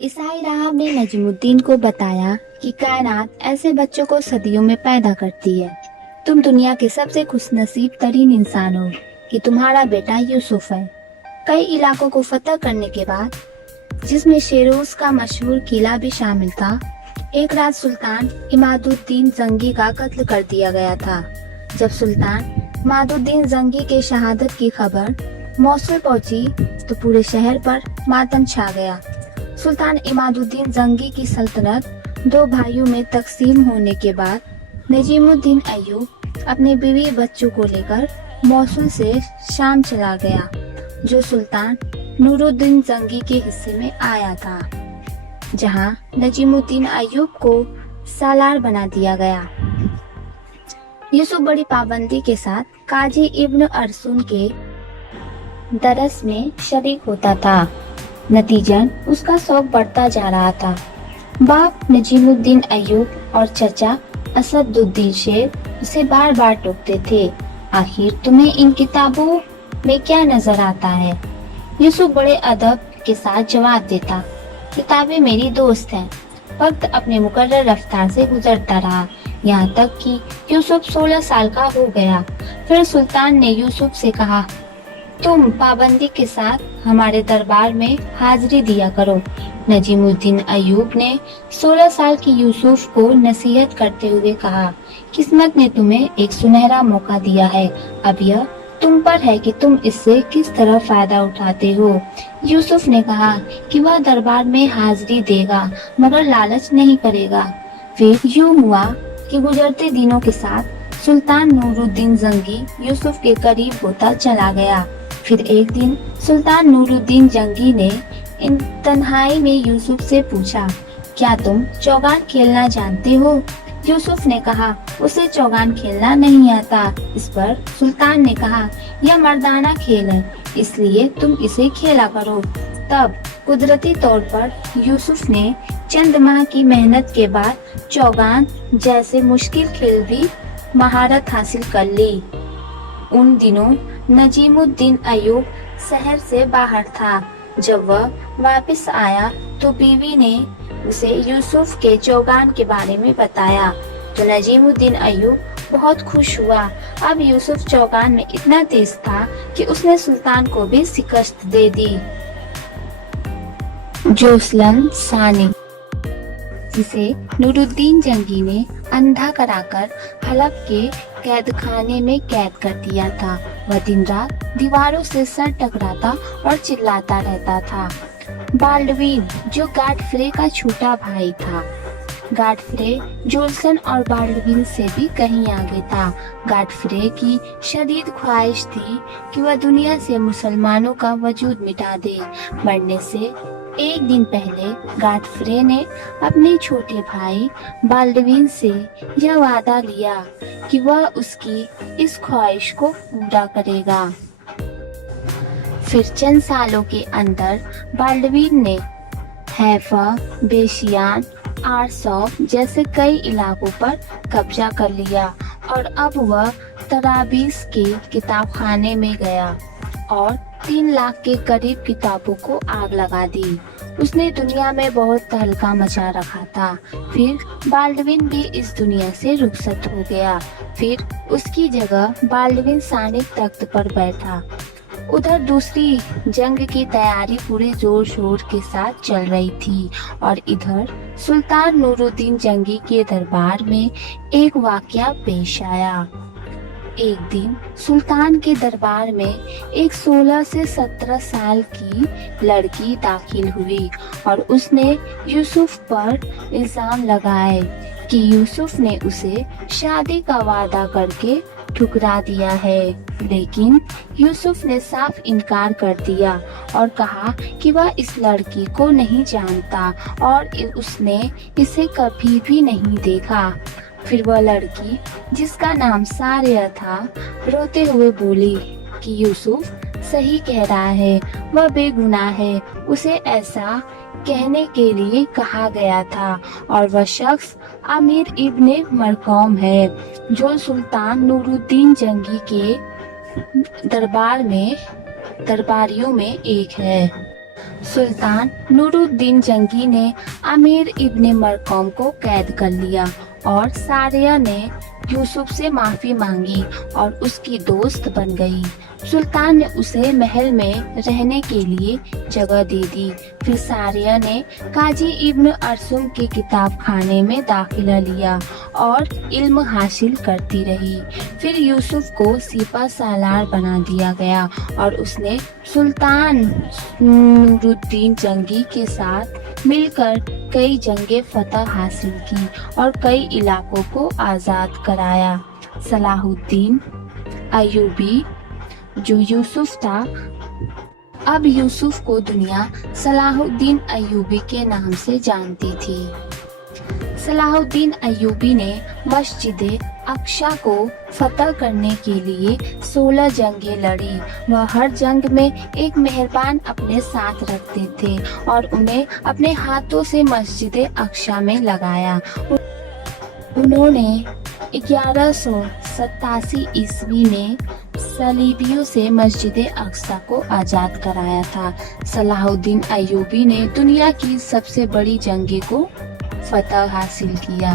ईसाई राहब ने नजीमुद्दीन को बताया कि कायनात ऐसे बच्चों को सदियों में पैदा करती है। तुम दुनिया के सबसे खुशनसीब तरीन इंसान हो कि तुम्हारा बेटा यूसुफ है। कई इलाकों को फतह करने के बाद, जिसमें शेरोज का मशहूर किला भी शामिल था, एक रात सुल्तान इमादुद्दीन जंगी का कत्ल कर दिया गया था। जब सुल्तान इमादुद्दीन जंगी के शहादत की खबर मौसूल पहुंची तो पूरे शहर पर मातम छा गया। सुल्तान इमादुद्दीन जंगी की सल्तनत दो भाइयों में तकसीम होने के बाद नजीमुद्दीन अय्यूब अपने बीवी बच्चों को लेकर मौसूल से शाम चला गया, जो सुल्तान नूरुद्दीन जंगी के हिस्से में आया था, जहां नजीमुद्दीन अय्यूब को सालार बना दिया गया। यूसुफ बड़ी पाबंदी के साथ काजी इब्न अरसुन के दरस में शरीक होता था। नतीजन उसका शौक बढ़ता जा रहा था। बाप नजीमुद्दीन अय्यूब और चचा असदुद्दीन शेर उसे बार बार टोकते थे, आखिर तुम्हें इन किताबों में क्या नजर आता है? यूसुफ बड़े अदब के साथ जवाब देता, किताबें मेरी दोस्त हैं। वक्त अपने मुकर्रर रफ्तार से गुजरता रहा, यहाँ तक कि यूसुफ 16 साल का हो गया। फिर सुल्तान ने यूसुफ से कहा, तुम पाबंदी के साथ हमारे दरबार में हाजिरी दिया करो। नजीमुद्दीन अय्यूब ने 16 साल की यूसुफ को नसीहत करते हुए कहा, किस्मत ने तुम्हें एक सुनहरा मौका दिया है, अब यह तुम पर है कि तुम इससे किस तरह फायदा उठाते हो। यूसुफ ने कहा कि वह दरबार में हाजिरी देगा मगर लालच नहीं करेगा। फिर यूं हुआ कि गुजरते दिनों के साथ सुल्तान नूरुद्दीन जंगी यूसुफ के करीब होता चला गया। फिर एक दिन सुल्तान नूरुद्दीन जंगी ने इन तन्हाई में यूसुफ से पूछा, क्या तुम चौगान खेलना जानते हो? यूसुफ ने कहा, उसे चौगान खेलना नहीं आता। इस पर सुल्तान ने कहा, यह मर्दाना खेल है, इसलिए तुम इसे खेला करो। तब कुदरती तौर पर यूसुफ ने चंद माह की मेहनत के बाद चौगान जैसे मुश्किल खेल भी महारत हासिल कर ली। उन दिनों नजीमुद्दीन अय्यूब शहर से बाहर था। जब वह वापस आया तो बीवी ने उसे यूसुफ के चौगान के बारे में बताया, तो नजीमुद्दीन अय्यूब बहुत खुश हुआ। अब यूसुफ चौगान में इतना तेज था कि उसने सुल्तान को भी शिकस्त दे दी। जोसलन सानी, जिसे नूरुद्दीन जंगी ने अंधा कराकर हलब के कैद खाने में कैद कर दिया था। वह दिन रात दीवारों से सर टकराता और चिल्लाता रहता था। बाल्डविन, जो गॉडफ्रे का छोटा भाई था, गॉडफ्रे जोल्सन और बाल्डविन से भी कहीं आगे था। गॉडफ्रे की शदीद ख्वाहिश थी कि वह दुनिया से मुसलमानों का वजूद मिटा दे। मरने से एक दिन पहले गॉडफ्रे ने अपने छोटे भाई बाल्डविन से यह वादा लिया कि वह उसकी इस ख्वाहिश को पूरा करेगा। फिर चंद सालों के अंदर बाल्डविन ने हैफा, बेशियान, आरसौफ जैसे कई इलाकों पर कब्जा कर लिया और अब वह तराबीस के किताबखाने में गया और 3 लाख के करीब किताबों को आग लगा दी। उसने दुनिया में बहुत तहलका मचा रखा था। फिर बाल्डविन भी इस दुनिया से रुखसत हो गया। फिर उसकी जगह बाल्डविन सानिक तख्त पर बैठा। उधर दूसरी जंग की तैयारी पूरे जोर शोर के साथ चल रही थी और इधर सुल्तान नूरुद्दीन जंगी के दरबार में एक वाकया पेश आया। एक दिन सुल्तान के दरबार में एक 16 से 17 साल की लड़की दाखिल हुई और उसने यूसुफ पर इल्जाम लगाए कि यूसुफ ने उसे शादी का वादा करके ठुकरा दिया है। लेकिन यूसुफ ने साफ इनकार कर दिया और कहा कि वह इस लड़की को नहीं जानता और उसने इसे कभी भी नहीं देखा। फिर वह लड़की, जिसका नाम सारिया था, रोते हुए बोली कि यूसुफ सही कह रहा है, वह बेगुनाह है, उसे ऐसा कहने के लिए कहा गया था और वह शख्स अमीर इब्ने मरकौम है, जो सुल्तान नूरुद्दीन जंगी के दरबारियों में एक है। सुल्तान नूरुद्दीन जंगी ने अमीर इब्ने मरकम को कैद कर लिया और सारिया ने यूसुफ से माफी मांगी और उसकी दोस्त बन गई। सुल्तान ने उसे महल में रहने के लिए जगह दे दी। फिर सारिया ने काजी इब्न अरसुम के किताब खाने में दाखिला लिया और इल्म हासिल करती रही। फिर यूसुफ को सिपा सालार बना दिया गया और उसने सुल्तान नूरुद्दीन जंगी के साथ मिलकर कई जंगें फतह हासिल की और कई इलाकों को आज़ाद कराया। सलाहुद्दीन अय्यूबी जो यूसुफ था, अब यूसुफ को दुनिया सलाहुद्दीन अय्यूबी के नाम से जानती थी। सलाहुद्दीन अय्यूबी ने मस्जिद अक्सा को फतह करने के लिए 16 जंगें लड़ी। वह हर जंग में एक मेहरबान अपने साथ रखते थे और उन्हें अपने हाथों से मस्जिद अक्सा में लगाया। उन्होंने 1187 ईस्वी में सलीबियों से मस्जिद अक्सा को आज़ाद कराया था। सलाहुद्दीन अय्यूबी ने दुनिया की सबसे बड़ी जंगें को फतह हासिल किया।